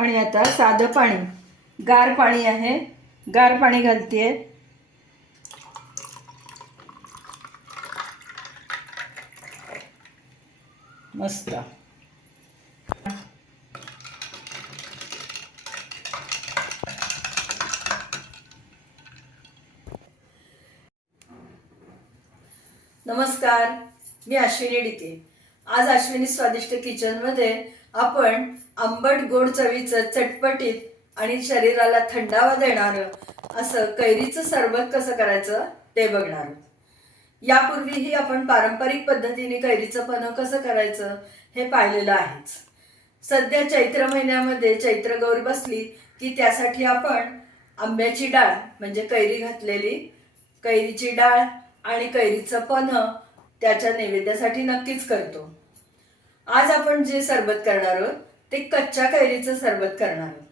आणि आता साधं पाणी. गार पाणी आहे. गार पाणी घालते मस्त. नमस्कार. मी अश्विनी डिके. आज अश्विनी स्वादिष्ट किचनमध्ये आपण आंबट गोड चवीचं चटपटीत आणि शरीराला थंडावा देणारं असं कैरीचं सरबत कसं करायचं ते बघणार यापूर्वीही आपण पारंपरिक पद्धतीने कैरीचं पन्ह कसं करायचं हे पाहिलेलं आहेच. सध्या चैत्र महिन्यामध्ये चैत्र गौर बसली की त्यासाठी आपण आंब्याची डाळ म्हणजे कैरी घातलेली कैरीची डाळ आणि कैरीचं पन्ह त्याच्या नैवेद्यासाठी नक्कीच करतो. आज आपण जे सरबत करणार आहोत ते कच्च्या कैरीचं सरबत करणार आहोत.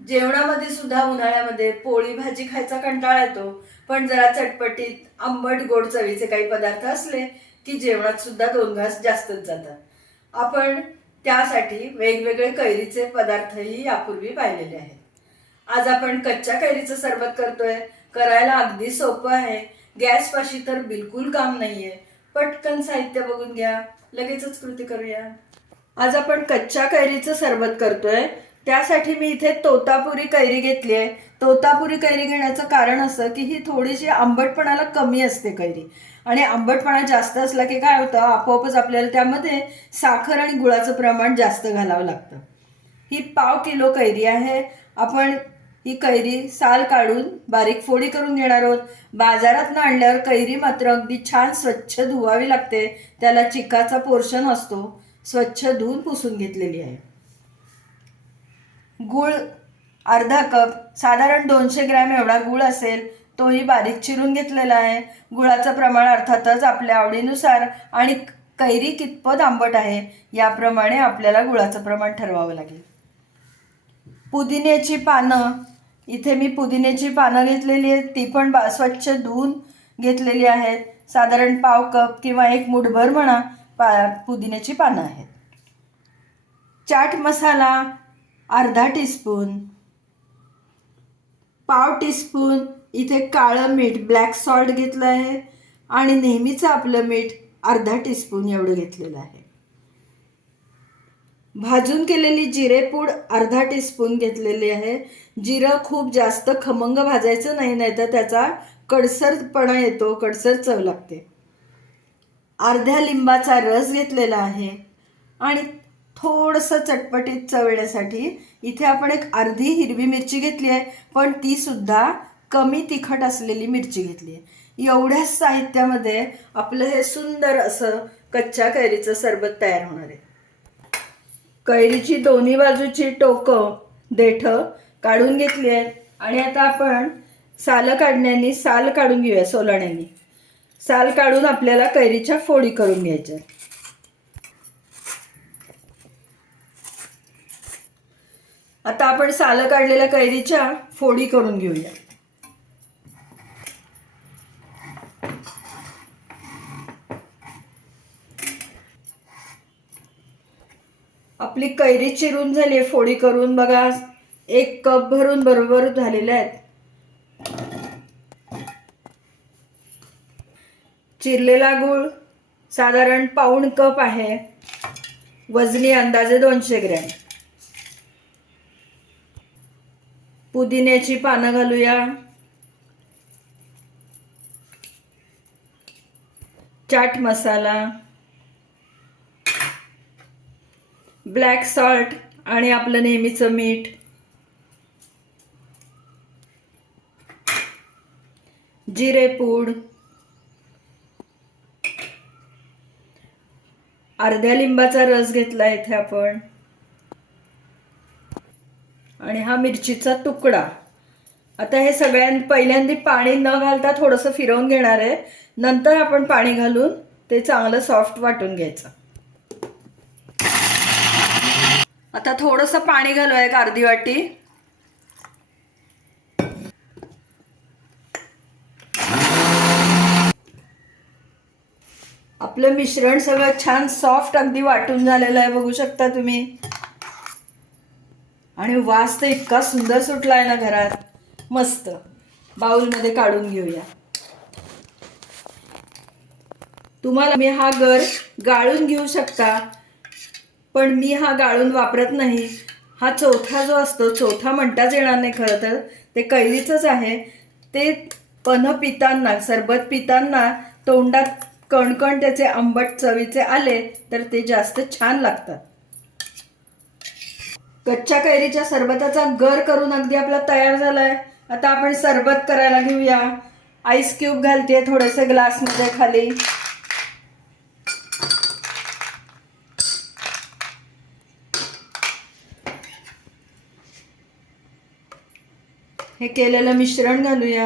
जेवणामध्ये सुद्धा उन्हाळ्यामध्ये पोळी भाजी खायचा कंटाळा येतो पण जरा चटपटीत आंबट गोड चवीचे काही पदार्थ असले की जेवणात सुद्धा दोन घास जास्तच जातात. आपण त्यासाठी वेगवेगळे कैरीचे पदार्थही यापूर्वी पाहिलेले आहेत. आज आपण कच्च्या कैरीचं सरबत करतोय करायला अगदी सोपं आहे. गॅसपाशी तर बिलकुल काम नाहीये. पटकन साहित्य बघून घ्या. लगेचच कृती करूया. आज आपण कच्च्या कैरीचं सरबत करतोय. त्यासाठी मी इथे तोतापुरी कैरी घेतली आहे. तोतापुरी कैरी घेण्याचं कारण असं की ही थोडीशी आंबटपणाला कमी असते कैरी. आणि आंबटपणा जास्त असला की काय होतं आपोआपच आपल्याला त्यामध्ये साखर आणि गुळाचं प्रमाण जास्त घालावं लागतं. ही पाव किलो कैरी आहे. आपण ही कैरी साल काढून बारीक फोडी करून घेणार आहोत. बाजारात आणल्यावर कैरी मात्र अगदी छान स्वच्छ धुवावी लागते. त्याला चिकाचा पोर्शन असतो. स्वच्छ धुवून पुसून घेतलेली आहे. गूळ अर्धा कप साधारण दोनशे ग्रॅम एवढा गूळ असेल तोही बारीक चिरून घेतलेला आहे. गुळाचं प्रमाण अर्थातच आपल्या आवडीनुसार आणि कैरी कितपत आंबट आहे याप्रमाणे आपल्याला गुळाचं प्रमाण ठरवावं लागेल. पुदिन्याची पानं इथे मी पुदिन्याची पानं घेतलेली आहेत. ती पण बा स्वच्छ धुवून घेतलेली आहेत. साधारण पाव कप किंवा एक मुठभर म्हणा पा पुदिन्याची पानं आहेत. चाट मसाला अर्धा टीस्पून पाव टीस्पून इथे काळं मीठ ब्लॅक सॉल्ट घेतलं आहे. आणि नेहमीचं आपलं मीठ अर्धा टीस्पून एवढं घेतलेलं आहे. भाजून केलेली जिरेपूड अर्धा टीस्पून घेतलेली आहे. जिरं खूप जास्त खमंग भाजायचं नाही नाही तर त्याचा कडसरपणा येतो कडसर चव लागते. अर्ध्या लिंबाचा रस घेतलेला आहे. आणि थोडंसं चटपटीत चव येण्यासाठी इथे आपण एक अर्धी हिरवी मिरची घेतली आहे पण ती सुद्धा कमी तिखट असलेली मिरची घेतली आहे. एवढ्याच साहित्यामध्ये आपलं हे सुंदर असं कच्च्या कैरीचं सरबत तयार होणार आहे. कैरीची दोन्ही बाजूची टोकं देठं काढून घेतली आहेत. आणि आता आपण सालं काढण्यानी साल काढून घेऊया सोलण्याने. साल काढून आपल्याला कैरीच्या फोडी करून घ्यायच्या आता आपण सालं काढलेल्या कैरीच्या फोडी करून घेऊया. आपली कैरी चिरून झाली आहे फोडी करून. बघा एक कप भरून बरोबर झालेले आहेत. चिरलेला गूळ साधारण पाऊण कप आहे. वजनी अंदाजे दोनशे ग्रॅम. पुदिन्याची पानं घालूया. चाट मसाला. ब्लॅक सॉल्ट आणि आपलं नेहमीचं मीठ. जिरेपूड अर्ध्या लिंबाचा रस घेतला इथे आपण. आणि हा मिरचीचा तुकडा. आता हे सगळ्यां पहिल्यांदा पाणी न घालता थोडंसं फिरवून घेणार आहे. नंतर आपण पाणी घालून ते चांगलं सॉफ्ट वाटून घ्यायचं. आता थोडंसं पाणी घालूया एक अर्धी वाटी. आपलं मिश्रण सगळं छान सॉफ्ट अगदी वाटून झालेलं आहे बघू शकता तुम्ही. आणि वास तर इतका सुंदर सुटला आहे ना घरात. मस्त. बाउलमध्ये काढून घेऊया. तुम्हाला मी हा गर गाळून घेऊ शकता. पण मी हा गाळून वापरत नाही. हा चौथा जो असतो चौथा म्हणताच येणार नाही खरं तर. ते कैरीचंच आहे. ते पन पिताना सरबत पिताना तोंडात कणकण त्याचे आंबट चवीचे आले तर ते जास्त छान लागतात. कच्च्या कैरीच्या सरबताचा गर करून अगदी आपला तयार झालाय. आता आपण सरबत करायला घेऊया. आईस क्यूब घालते थोडेसे ग्लासमध्ये खाली. हे केलेलं मिश्रण घालूया.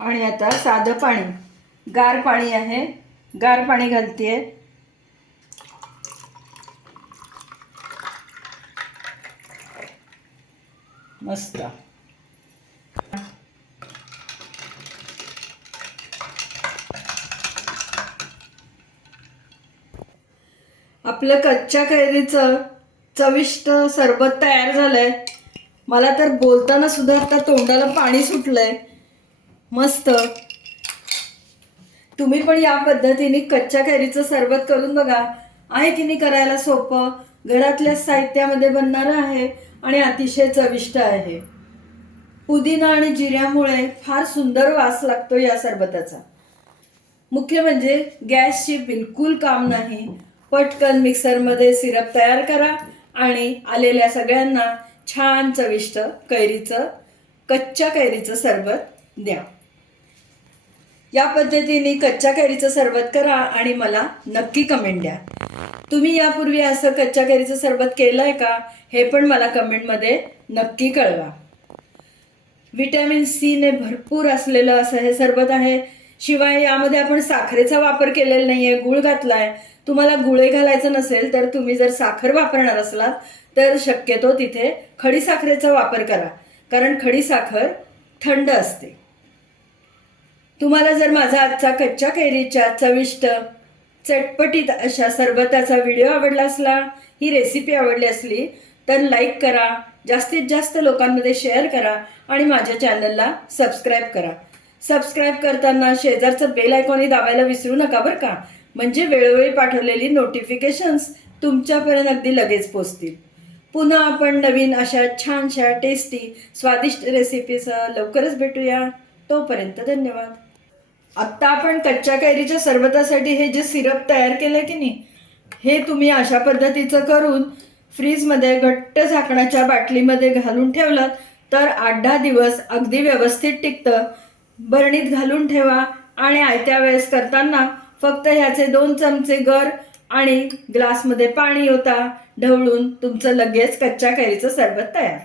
आणि आता साधं पाणी. गार पाणी आहे. गार पाणी घालतेय. मस्त. आपलं कच्च्या कैरीचं चविष्ट सरबत तयार झालंय. मला तर बोलताना सुद्धा आता तोंडाला पाणी सुटलंय. मस्त. तुम्ही पण या पद्धतीने कच्च्या कैरीचं सरबत करून बघा. आहे की नाही करायला सोपं? घरातल्या साहित्यामध्ये बनणारं आहे आणि अतिशय चविष्ट आहे. पुदिना आणि जिऱ्यामुळे फार सुंदर वास लागतो या सरबताचा. मुख्य म्हणजे गॅसची बिलकुल काम नाही. पटकन मिक्सरमध्ये सिरप तयार करा आणि आलेल्या सगळ्यांना छान चविष्ट कैरीचं कच्च्या कैरीचं सरबत द्या. या पद्धतीने कच्च्या कैरीचं सरबत करा आणि मला नक्की कमेंट द्या. तुम्ही यापूर्वी असं कच्च्या कैरीचं सरबत केलं आहे का? हे पण मला कमेंटमध्ये नक्की कळवा. विटॅमिन सीने भरपूर असलेलं असं हे सरबत आहे. शिवाय यामध्ये आपण साखरेचा वापर केलेला नाही आहे गुळ घातलाय. तुम्हाला गुळे घालायचं नसेल तर तुम्ही जर साखर वापरणार असलात तर शक्यतो तिथे खडी साखरेचा वापर करा. कारण खडी साखर थंड असते. तुम्हाला जर माझा आजचा कच्च्या कैरीच्या चविष्ट चटपटीत अशा सरबताचा व्हिडिओ आवडला असला ही रेसिपी आवडली असली तर लाईक करा जास्तीत जास्त लोकांमध्ये शेअर करा आणि माझ्या चॅनलला सबस्क्राईब करा. सबस्क्राईब करताना शेजारचं बेल आयकॉनही दाबायला विसरू नका बरं का? म्हणजे वेळोवेळी पाठवलेली नोटिफिकेशन्स तुमच्यापर्यंत अगदी लगेच पोचतील. पुन्हा आपण नवीन अशा छानशा टेस्टी स्वादिष्ट रेसिपीसह लवकरच भेटूया. तोपर्यंत धन्यवाद. आत्ता आपण कच्च्या कैरीच्या सरबतासाठी हे जे सिरप तयार केलं की नाही हे तुम्ही अशा पद्धतीचं करून फ्रीजमध्ये घट्ट झाकणाच्या बाटलीमध्ये घालून ठेवलं तर आठ दहा दिवस अगदी व्यवस्थित टिकतं. बरणीत घालून ठेवा आणि आयत्या वेळेस करताना फक्त ह्याचे दोन चमचे गर आणि ग्लासमध्ये पाणी होता ढवळून तुमचं लगेच कच्च्या कैरीचं सरबत तयार.